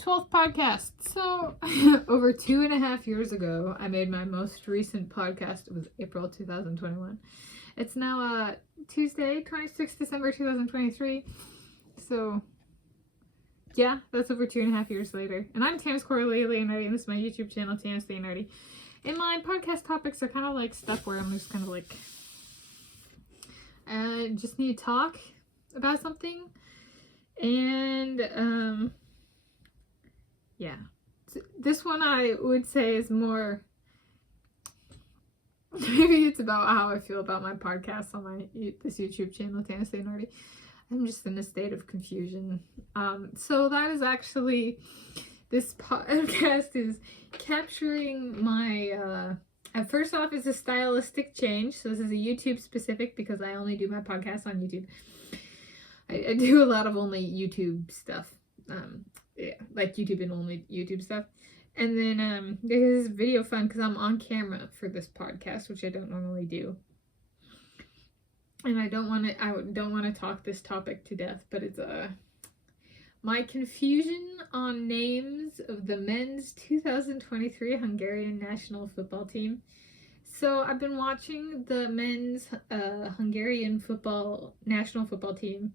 12th podcast. So, over 2.5 years ago, I made my most recent podcast. It was April 2021. It's now Tuesday, 26th December 2023. So, yeah, that's over 2.5 years later. And I'm Tanis Coralee Leonhardi, and this is my YouTube channel, Tanis Leonhardi. And my podcast topics are kind of like stuff where I'm just kind of like, just need to talk about something. And, yeah. This one I would say is more, maybe it's about how I feel about my podcast on this YouTube channel, Tanis Leonhardi. I'm just in a state of confusion. So that is actually, this podcast is capturing my, first off, it's a stylistic change. So this is a YouTube specific because I only do my podcast on YouTube. I do a lot of only YouTube stuff. Yeah, like YouTube and only YouTube stuff. And then this is video fun because I'm on camera for this podcast, which I don't normally do. And I don't want to talk this topic to death, but it's my confusion on names of the men's 2023 Hungarian National Football Team. So I've been watching the men's Hungarian National Football Team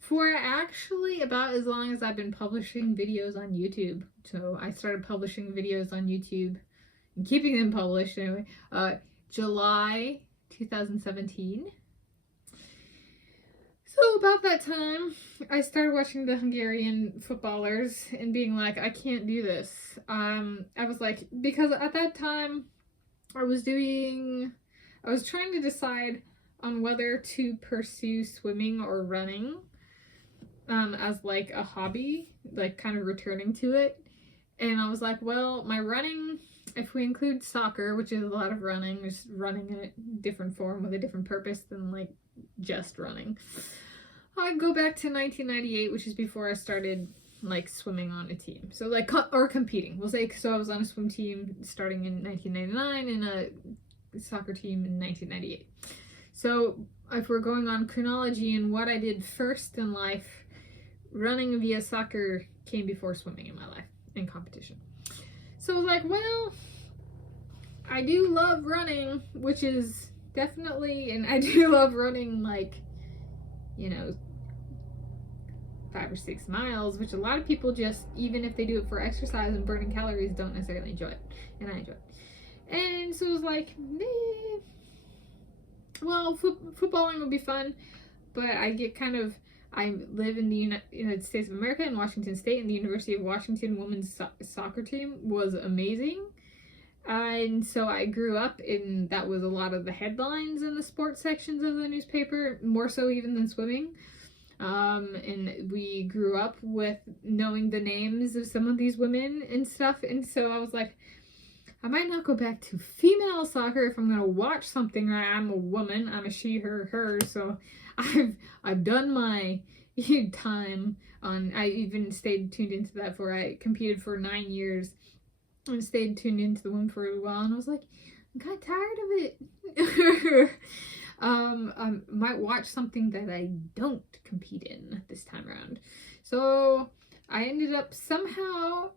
for actually about as long as I've been publishing videos on YouTube. So I started publishing videos on YouTube and keeping them published anyway, July 2017. So about that time, I started watching the Hungarian footballers and being like, I can't do this. I was like, because at that time I was trying to decide on whether to pursue swimming or running as like a hobby, like kind of returning to it. And I was like, well, my running, if we include soccer, which is a lot of running, just running in a different form with a different purpose than like just running. I'd go back to 1998, which is before I started like swimming on a team. So like, or competing. We'll say, so I was on a swim team starting in 1999 and a soccer team in 1998. So if we're going on chronology and what I did first in life, running via soccer came before swimming in my life in competition. So I was like, well, I do love running, which is definitely, and I do love running like, 5 or 6 miles, which a lot of people just, even if they do it for exercise and burning calories, don't necessarily enjoy it. And I enjoy it. And so it was like, well, footballing would be fun, but I live in the United States of America in Washington State, and the University of Washington women's soccer team was amazing. And so I grew up that was a lot of the headlines in the sports sections of the newspaper, more so even than swimming. And we grew up with knowing the names of some of these women and stuff. And so I was like, I might not go back to female soccer if I'm going to watch something. I'm a woman. I'm a she, her, her. So I've done my time on, I even stayed tuned into that I competed for 9 years and stayed tuned into the women for a while. And I was like, I'm kind of tired of it. I might watch something that I don't compete in this time around. So I ended up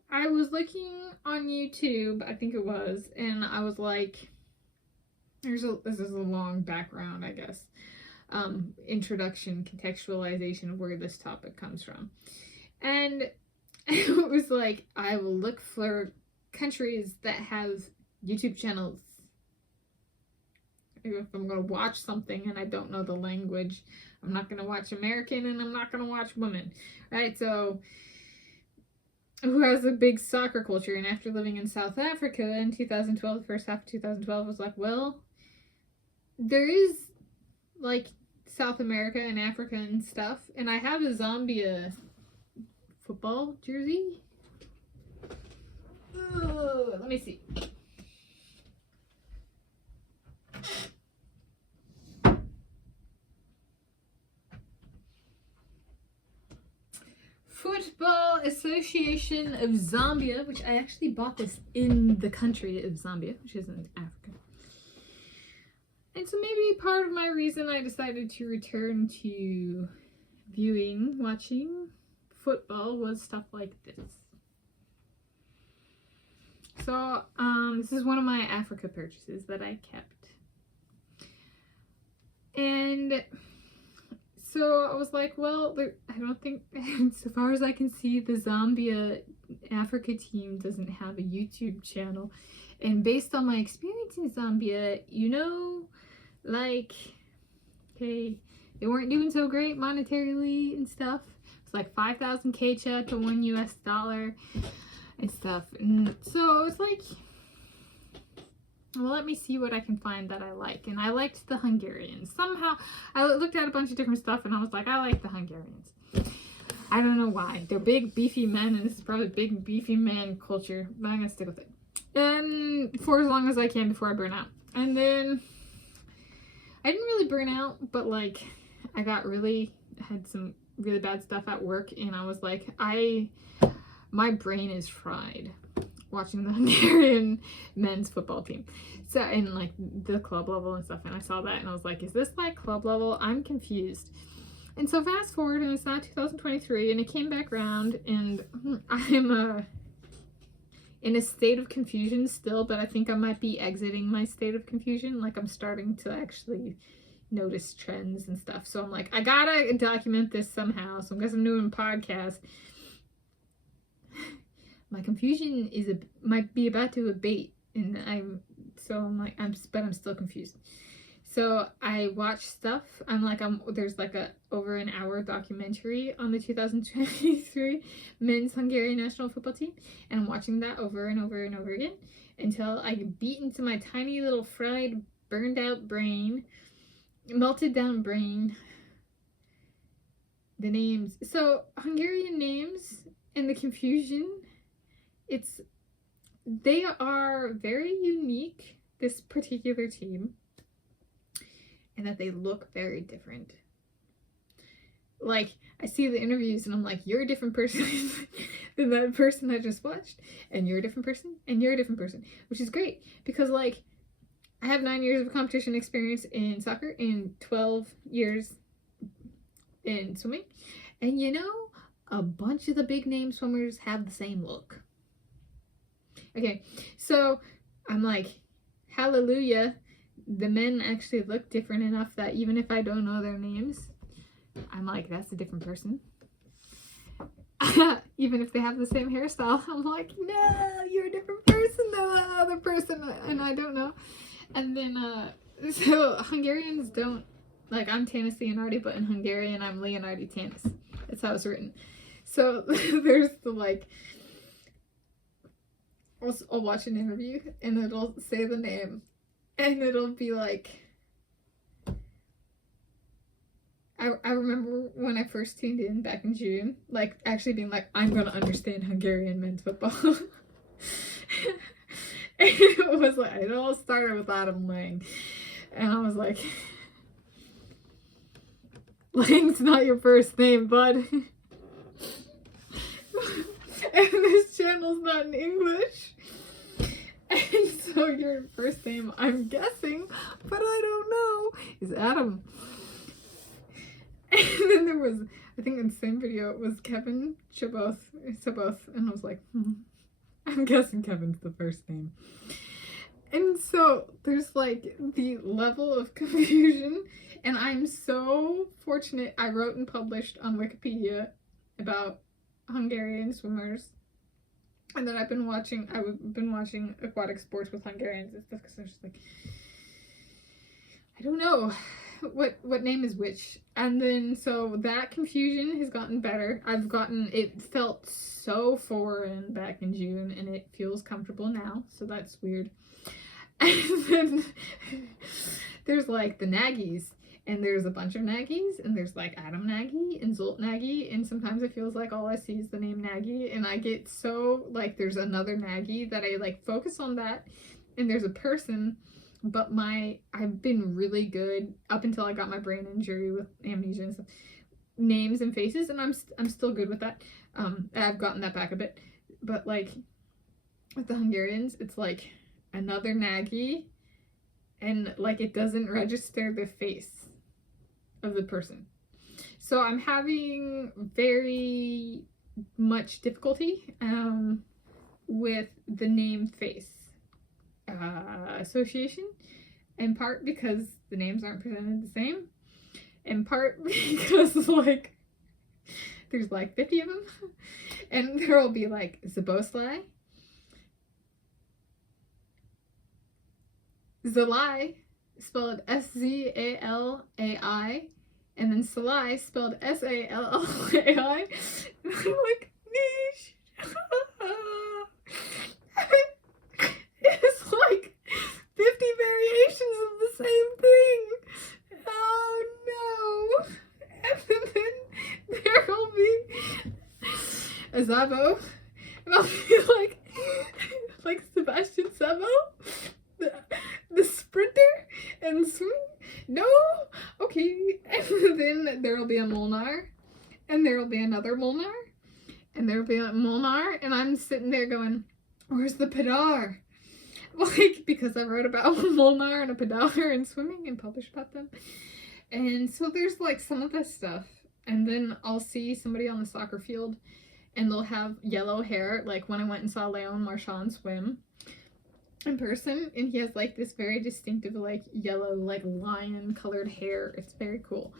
I was looking on YouTube, I think it was, and I was like, this is a long background, I guess. Introduction, contextualization of where this topic comes from. And it was like, I will look for countries that have YouTube channels. If I'm going to watch something and I don't know the language, I'm not going to watch American and I'm not going to watch women, right? So, who has a big soccer culture? And after living in South Africa in 2012, the first half of 2012, I was like, well, there is like South America and Africa and stuff. And I have a Zambia football jersey. Oh, let me see. Football Association of Zambia, which I actually bought this in the country of Zambia, which is in Africa. And so maybe part of my reason I decided to return to watching football was stuff like this. So, this is one of my Africa purchases that I kept. And so I was like, well, I don't think, so far as I can see, the Zambia Africa team doesn't have a YouTube channel. And based on my experience in Zambia, you know, like, okay, they weren't doing so great monetarily and stuff. It's like 5,000 kwacha to $1 US and stuff. And so it's like, well, let me see what I can find that I like. And I liked the Hungarians. Somehow, I looked at a bunch of different stuff and I was like, I like the Hungarians. I don't know why. They're big, beefy men, and this is probably big, beefy man culture, but I'm gonna stick with it. And for as long as I can before I burn out. And then, I didn't really burn out, but like, I had some really bad stuff at work, and I was like, my brain is fried watching the Hungarian men's football team. So, and like the club level and stuff, and I saw that and I was like, is this like club level? I'm confused. And so fast forward, and it's now 2023, and it came back around, and I'm in a state of confusion still, but I think I might be exiting my state of confusion. Like, I'm starting to actually notice trends and stuff. So I'm like, I gotta document this somehow. So I guess I'm doing a podcast. My confusion might be about to abate, and I'm still confused. So I watch stuff. There's like over an hour documentary on the 2023 men's Hungarian National Football Team, and I'm watching that over and over and over again until I beat into my tiny little fried, burned out brain, melted down brain, the names. So Hungarian names and the confusion, they are very unique, this particular team, and that they look very different. Like, I see the interviews and I'm like, you're a different person than that person I just watched, and you're a different person, and you're a different person, which is great because, like, I have 9 years of competition experience in soccer and 12 years in swimming, and you know, a bunch of the big name swimmers have the same look. Okay, so I'm like, hallelujah, the men actually look different enough that even if I don't know their names, I'm like, that's a different person. Even if they have the same hairstyle, I'm like, no, you're a different person than that other person, and I don't know. And then, so Hungarians don't, like, I'm Tanis Leonhardi, but in Hungarian, I'm Leonhardi Tanis. That's how it's written. So there's the, like, I'll watch an interview and it'll say the name and it'll be like, I remember when I first tuned in back in June, like actually being like, I'm gonna understand Hungarian men's football. And it was like, it all started with Adam Lang, and I was like, Lang's not your first name, bud. And this channel's not in English. And so your first name, I'm guessing, but I don't know, is Adam. And then there was, I think in the same video, it was Kevin Chaboth, and I was like, I'm guessing Kevin's the first name. And so there's like the level of confusion, and I'm so fortunate. I wrote and published on Wikipedia about Hungarian swimmers, and then I've been watching aquatic sports with Hungarians and stuff, because I'm just like, I don't know what name is which. And then so that confusion has gotten better. It felt so foreign back in June, and it feels comfortable now, so that's weird. And then there's like the Nagys, and there's a bunch of Nagys, and there's like Adam Nagy and Zolt Nagy, and sometimes it feels like all I see is the name Nagy, and I get so, like, there's another Nagy that I like focus on that, and there's a person, but I've been really good up until I got my brain injury with amnesia and stuff, names and faces, and I'm still good with that. I've gotten that back a bit, but like with the Hungarians, it's like another Nagy, and like it doesn't register the face of the person. So I'm having very much difficulty with the name face association, in part because the names aren't presented the same, in part because like there's like 50 of them, and there will be like Zaboslai, Zalai, spelled Szalai, and then Salai, spelled Sallai. And I'm like, niche. It's like 50 variations of the same thing. Oh no. And then there will be a Zabo, and I'll be like Sebastian Sabo, the sprinter and swing. No, okay. And then there will be a Molnar, and there will be another Molnar, and there will be a Molnar, and I'm sitting there going, where's the Padar? Like, because I wrote about a Molnar and a Padar in swimming and published about them. And so there's like some of this stuff, and then I'll see somebody on the soccer field and they'll have yellow hair, like when I went and saw Leon Marchand swim in person, and he has like this very distinctive like yellow like lion colored hair. It's very cool.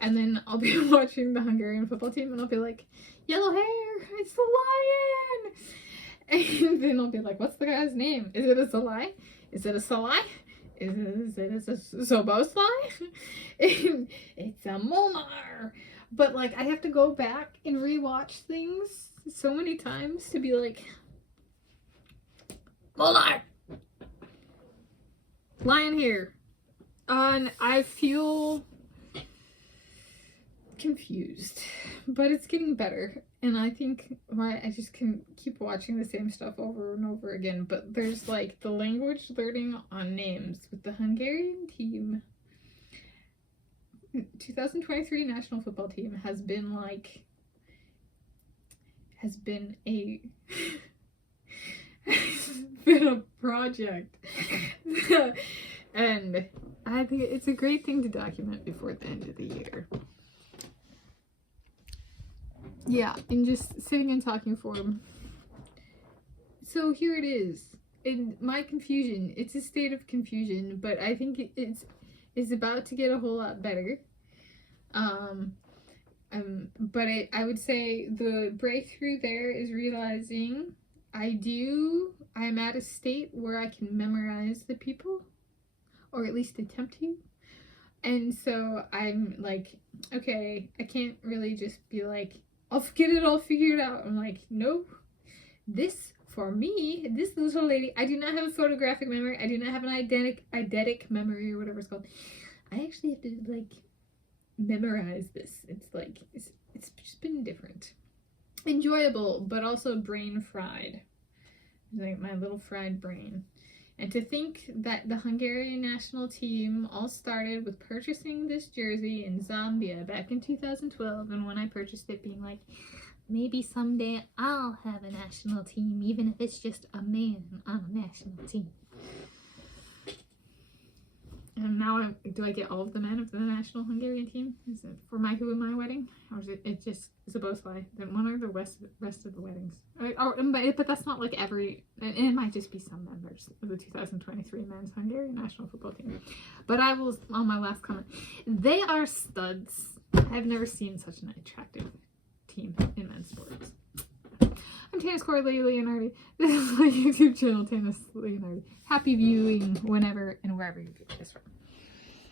And then I'll be watching the Hungarian football team and I'll be like, yellow hair, it's the lion. And then I'll be like, what's the guy's name? Is it a Zalai? Is it a Salai? Is it a Zoboslai? It's a Molnar. But like I have to go back and rewatch things so many times to be like, Molnar, lion here. And I feel confused, but it's getting better. And I think I just can keep watching the same stuff over and over again. But there's like the language learning on names with the Hungarian team. 2023 National Football Team has been a been a project. And I think it's a great thing to document before the end of the year. Yeah, and just sitting and talking for them. So here it is. In my confusion, it's a state of confusion, but I think it's about to get a whole lot better. But I would say the breakthrough there is realizing I'm at a state where I can memorize the people, or at least attempt to. And so I'm like, okay, I can't really just be like, I'll get it all figured out. I'm like, no, this for me, this little lady, I do not have a photographic memory. I do not have an eidetic memory or whatever it's called. I actually have to like memorize this. It's like, it's just been different. Enjoyable, but also brain fried. Like my little fried brain. And to think that the Hungarian national team all started with purchasing this jersey in Zambia back in 2012, and when I purchased it being like, maybe someday I'll have a national team, even if it's just a man on a national team. And now do I get all of the men of the national Hungarian team? Is it for my who am I wedding? Or is it just Zaboslai? Then one of the rest of the weddings. But that's not like every, it might just be some members of the 2023 men's Hungarian national football team. But I will, on my last comment, they are studs. I've never seen such an attractive team in men's sports. I'm Tanis Coralee Leonhardi. This is my YouTube channel, Tanis Leonhardi. Happy viewing whenever and wherever you view this from.